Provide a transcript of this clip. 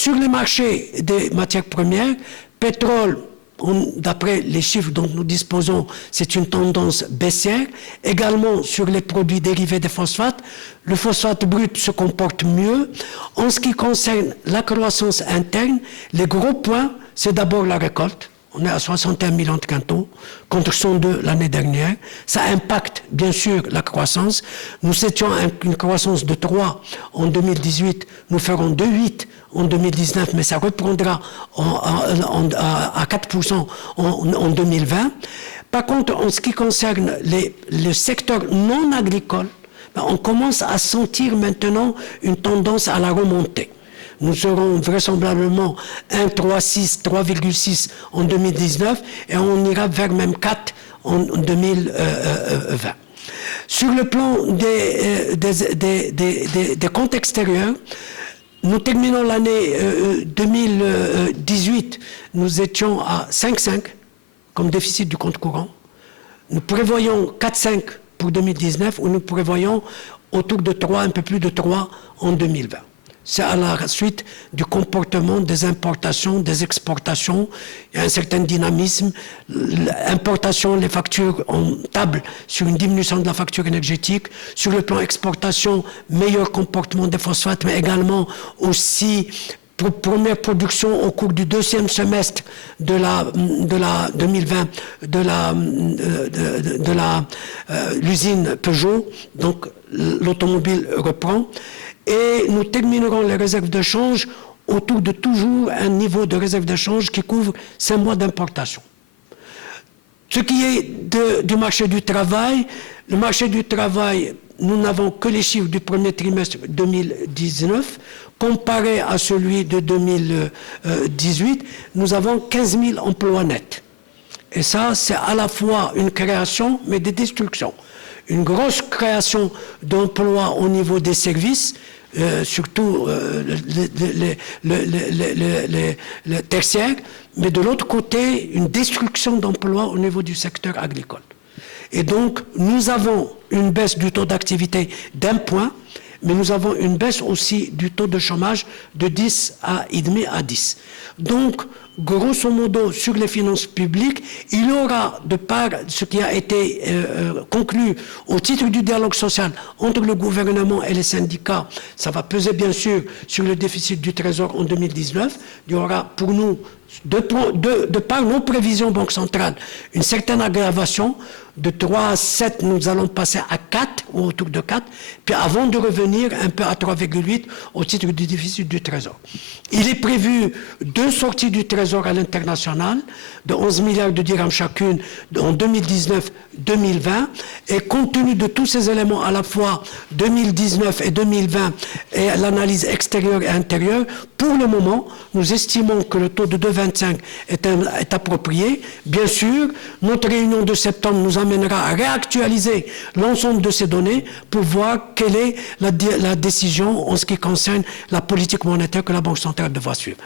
sur les marchés des matières premières, pétrole, d'après les chiffres dont nous disposons, c'est une tendance baissière. Également sur les produits dérivés des phosphates, le phosphate brut se comporte mieux. En ce qui concerne la croissance interne, les gros points, c'est d'abord la récolte. On est à 61 millions de quintaux contre 102 l'année dernière. Ça impacte bien sûr la croissance. Nous étions à une croissance de 3 en 2018, nous ferons 2,8 en 2019, mais ça reprendra à 4% en 2020. Par contre, en ce qui concerne le secteur non agricole, on commence à sentir maintenant une tendance à la remontée. Nous serons vraisemblablement 3,6 en 2019 et on ira vers même 4 en 2020. Sur le plan des comptes extérieurs, nous terminons l'année 2018, nous étions à 5,5 comme déficit du compte courant. Nous prévoyons 4,5 pour 2019 ou nous prévoyons autour de 3, un peu plus de 3 en 2020. C'est à la suite du comportement des importations, des exportations. Il y a un certain dynamisme. L'importation, les factures, on table sur une diminution de la facture énergétique. Sur le plan exportation, meilleur comportement des phosphates, mais également aussi première production au cours du deuxième semestre de la 2020 de l'usine Peugeot. Donc l'automobile reprend. Et nous terminerons les réserves de change autour de toujours un niveau de réserve de change qui couvre 5 mois d'importation. Ce qui est du marché du travail, le marché du travail, nous n'avons que les chiffres du premier trimestre 2019. Comparé à celui de 2018, nous avons 15 000 emplois nets. Et ça, c'est à la fois une création, mais des destructions. Une grosse création d'emplois au niveau des services, surtout le tertiaire, mais de l'autre côté, une destruction d'emplois au niveau du secteur agricole. Et donc, nous avons une baisse du taux d'activité d'1 point, mais nous avons une baisse aussi du taux de chômage de 10,5 à 10. Donc, grosso modo, sur les finances publiques, il y aura, de par ce qui a été conclu au titre du dialogue social entre le gouvernement et les syndicats, ça va peser bien sûr sur le déficit du Trésor en 2019. Il y aura pour nous, de par nos prévisions Banque centrale, une certaine aggravation. De 3 à 7, nous allons passer à 4, ou autour de 4, puis avant de revenir un peu à 3,8 au titre du déficit du Trésor. Il est prévu 2 sorties du Trésor à l'international, de 11 milliards de dirhams chacune en 2019-2020, et compte tenu de tous ces éléments, à la fois 2019 et 2020, et l'analyse extérieure et intérieure, pour le moment, nous estimons que le taux de 2,25 est approprié. Bien sûr, notre réunion de septembre nous amènera à réactualiser l'ensemble de ces données pour voir quelle est la décision en ce qui concerne la politique monétaire que la Banque centrale devra suivre.